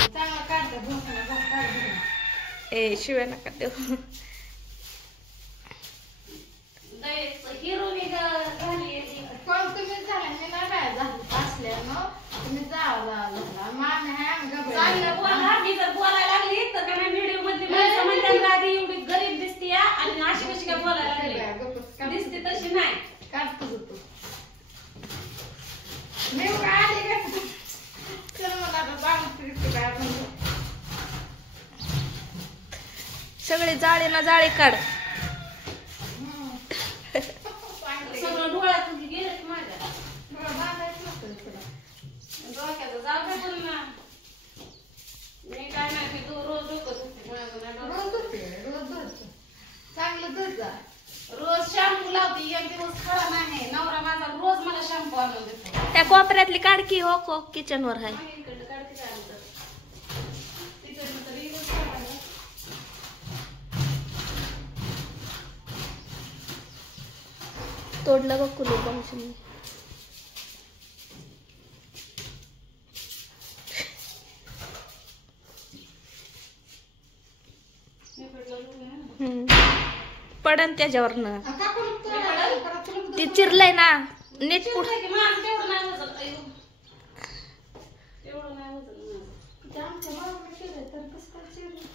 चांगला काढते ए शिव्या नका देऊ. हिरोनी झाली पण तुम्ही झाला मी नाही काय झालं असल्यानं तुम्ही जावा मामी आहे मी जर बोलायला लागली तर काय व्हिडिओ मध्ये म्हणतात एवढी गरीब दिसते आणि अशी कशी काय बोलायला लागली दिसते तशी नाही काढतो तू मी आली का तर मला आता जाऊन काय म्हणतो सगळे जाळे ना जाळे काढ. सगळं डोळ्यातून गेले माझ्या बांधायचं नसतं डोक्याचं जाऊ दे पण ना मी काय नाही तू रोज डोकं रोज चांगलं दूध जा रोज शॅम्पू लावते एक दिवस खरा नाही नवरा माझा रोज मला शॅम्पू आणून देतो. त्या कोपऱ्यातली काढकी हो को किचन वर आहे. इकडे काढते काय म्हणतात तिकडे तरी तोडलं बघ कुलू पाऊस. पडन त्याच्यावरनं ते चिरलंय ना नीट पुढ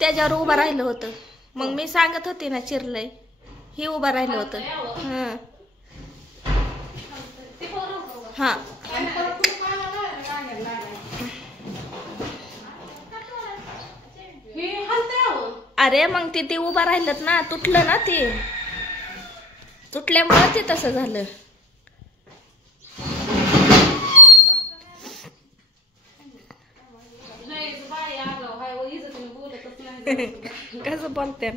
त्याच्यावर उभं राहिलं होतं मग मी सांगत होते ना चिरलंय हे उभं राहिलं होतं. हा अरे मग ते उभं राहिलं ना तुटलं ना ते तुटल्यामुळे ते तसं झालं. कसं बोलते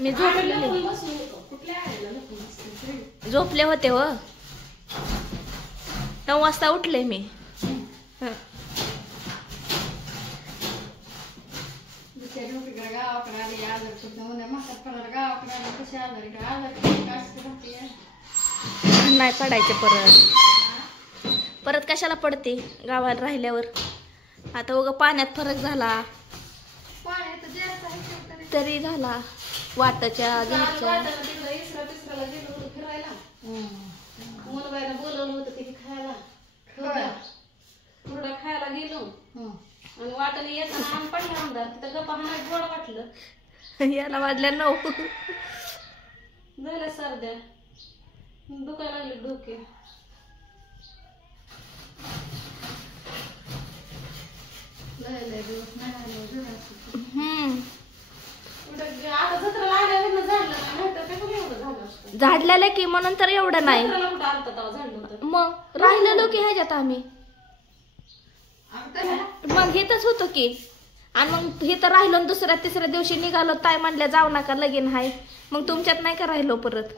मी झोपले होते व 9 वाजता उठले मी. नाही पडायचे परत कशाला पडते गावाला राहिल्यावर. आता उगा पाण्यात फरक झाला तरी झाला वाटाच्या घरच्या मुलबाईला बोलवलं होतं ते खायला थोडं खायला गेलो आणि वाटाने येताना आम पडला आमदार तिथं गप्पा हाणायला गोड वाटलं. याला वाजल्या 9 झाल्या सर्द्या दुखायला लागले डोके. आता जत्रा लागल्यावर झालं नाही तर ते एवढं झालं असतं झाडलेलं की म्हणून तर एवढं नाही झालं मग राहिलेलो की ह्याच्यात आम्ही मग हेच होतो की. आणि मग हे तर राहिलो दुसऱ्या तिसऱ्या दिवशी निघालो ताई म्हणल्या जाऊ नका लगीन हाय मग तुमच्यात नाही का राहिलो परत.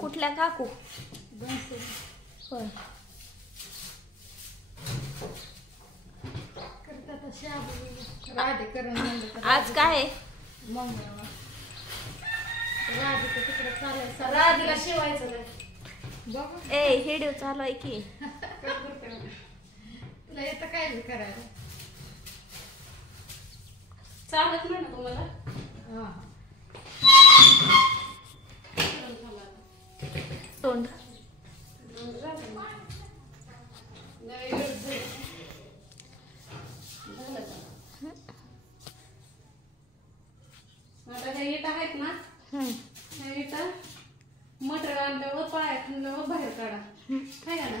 कुठल्या काकू आज काय राधीला शिवायचं ए हेडिओ चालू आहे की तुला येतं काय बी करायला चालत नाही ना तुम्हाला. तोंड आता हे इटा आहेत ना हे इटा मटर आणल्यावर पाय खाल्ल्यावर बाहेर काढा काय ना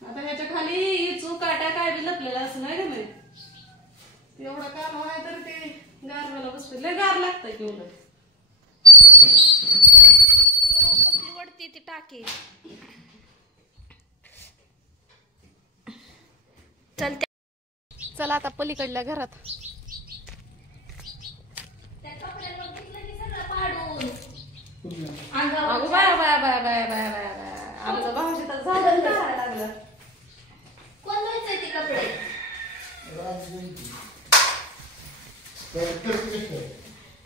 आता ह्याच्या खाली चुकाट्या काय बी लपलेला असं नाही का नाही एवढं काम आहे तर ते गारव्याला बसते लय गार लागतंय की उलट कसली वडती ती टाकी चल चला आता पलीकडल्या घरात अगो बाया बाया बाया बाया बाया बाया बाया आमचं भाऊजी तर झाडच काढायला लागलं कोण धुवायचंय ते कपडे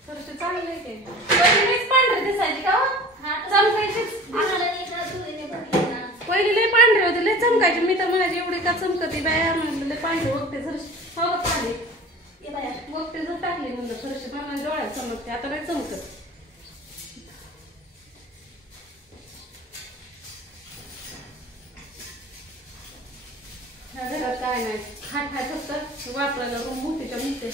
फरशी चांगली आहे ते पहिलीच पांढरी दिसायची का हो? चमकायचीच पहिली लय पांढरे होते लय चमकायची मी तर म्हणायची एवढी का चमकती बाया म्हणलं लय पांढरे बघते फरशी हो पांढरी बघते जर टाकली म्हणलं फरशी मला डोळ्यात चमकते आता नाही चमकत ह्या घरात काय नाही खाट खाय फक्त वापरायला रूम मोठीच्या मोठे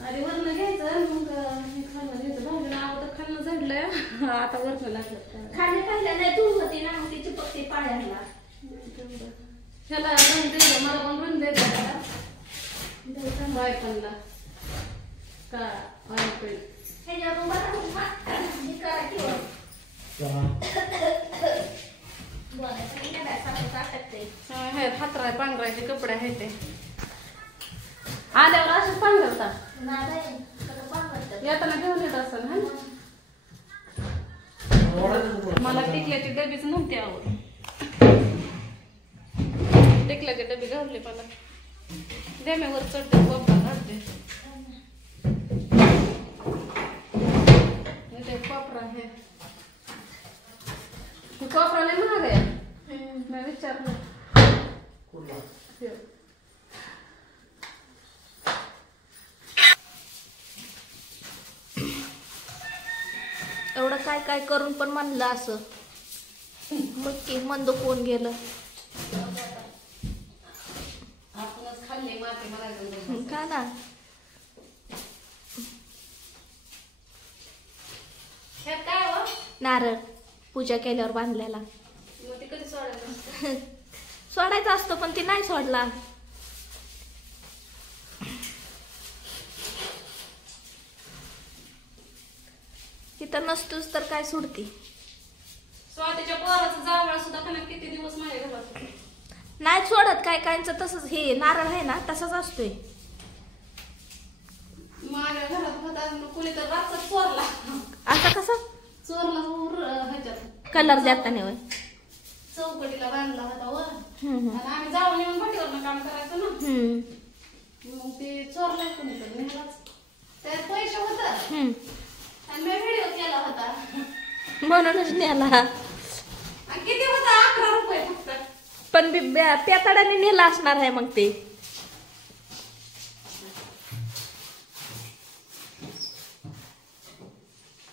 आधी वरण घ्यायचं मग हे खाल्लं घ्यायचं भाजीला अगोदर खाल्लं झडलंय आता वरण लागलं खाली खाल्ल्या नाही धूळ होती ना मग तिची पक्की पायाला ह्याला रंग द्यायचं मला पण रंग द्यायचा बायपणला का बायपण ह्याच्यावर हातराय पांघरायचे कपडे आहेत ते आल्यावर असेच पांघरता येताना घेऊन येत असं ना मला टिकल्याची डबीच नव्हती आवड टिकल्याचे डबी घालले मला डेम्यावर चढते बाबा घालते ते कोपरा आहे कोपरा लय महाग आहे मी विचारलं एवढं काय काय करून पण म्हणलं असं मग की मंद कोण गेलं आपणच खाल्ले माती मला का ना काय हो नारळ पूजा केल्यावर बांधलेला मग ते कधी सोडायचं सोडायचा असतो पण ती नाही सोडला तिथं नसतोच तर काय सोडती स्वातीच्या पोराचं जावळ सुद्धा खाण्यात किती दिवस माझ्या घरात होते. नाही सोडत काय कायचं तसंच हे नारळ आहे ना तसाच असतोय माझ्या घरात होता कुणी तर रातच चोरला असं कसं चोरला ह्याच्यात कलर देताना वय चौकटीला बांधला होता वर आणि आम्ही जाऊन येऊन भटीवर काम करायचो ना मग ते चोरला कुणी तर नेलाच त्यात पैसे होत आणि मी व्हिडिओ केला होता म्हणूनच नेला आणि किती होता 11 रुपये फक्त पण पेताड्याने नेला असणार आहे मग ते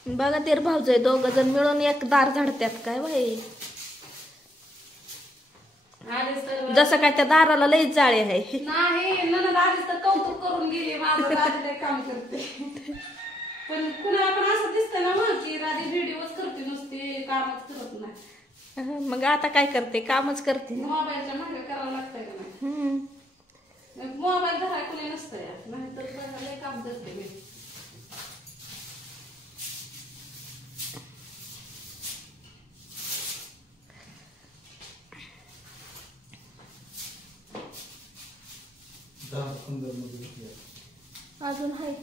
बघा तेर भाऊजय दोघ जण मिळून एक दार झाडत्यात काय बाई जसं काय त्या दाराला लईच जाळे आहे नाही ननद आधीच तर कौतुक करून गेली माझं राधी काम करते पण कुणाला पण असं दिसतं ना मग की राधी व्हिडिओच करते नुसते कामच करत नाही मग आता काय करते कामच करते मोबाईलच्या मागे करावं लागतंय का नाही मोबाईल धराय कुणी नसतं यार नाही तर लय काम करते मी अजून हाय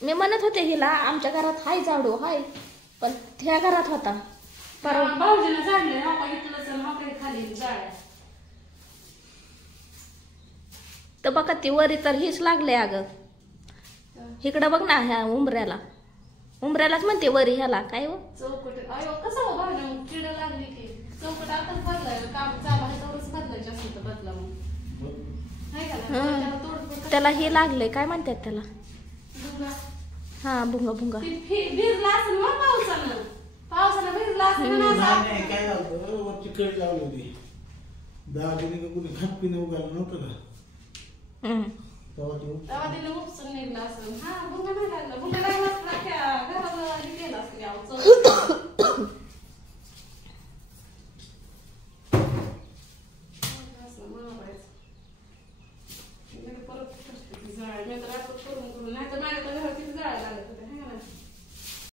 मी म्हणत होते हिला आमच्या घरात हाय झाडू हाय पण त्या घरात होता भाऊजीने झाडले हा का इथलंच हा काही खाली जाळ्या तर बघा ती वरी तर हीच लागले अगं इकडं बघ ना ह्या उंबऱ्यालाच म्हणते वरी ह्याला काय हो चौकट अयो कसं हो भाऊजी मग किड लागली की चौकट आताच बदलायला काम चालू आहे तेवढंच बदलायचं असेल तर बदला मग नाही का त्याला तोडफोड त्याला हे लागले काय म्हणतात त्याला भुंगा. हा भुंगा भुंगा भिजला असेल मग पावसानं भिजला असेल ना नाही काय झालं वरची कडी लावली होती दागिने का कुणी खात पिणे उगायला नव्हतं का तेव्हा देऊ. तेव्हा तिने उपसून निघलं असं. हा भुंगा नाही लागला. भुंगा लागला असला घराला आधी गेला असतं यावं परत जाळ मी तर आता करून नाही तर माझ्या तर घरात किती जाळ लागत